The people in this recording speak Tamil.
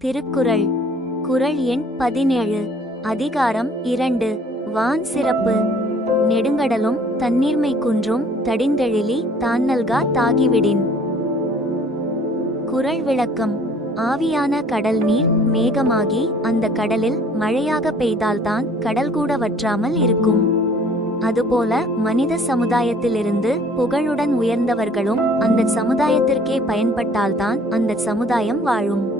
திருக்குறள் குறள் எண் 17. அதிகாரம் 2. வான் சிறப்பு. நெடுங்கடலும் தண்ணீர்மை குன்றும் தடிந்தெழிலி தான் நல்கா தாகிவிடின். குறள் விளக்கம். ஆவியான கடல் நீர் மேகமாகி அந்த கடலில் மழையாக பெய்தால்தான் கடல் கூட வற்றாமல் இருக்கும். அதுபோல மனித சமுதாயத்திலிருந்து புகழுடன் உயர்ந்தவர்களும் அந்த சமுதாயத்திற்கே பயன்பட்டால்தான் அந்த சமுதாயம் வாழும்.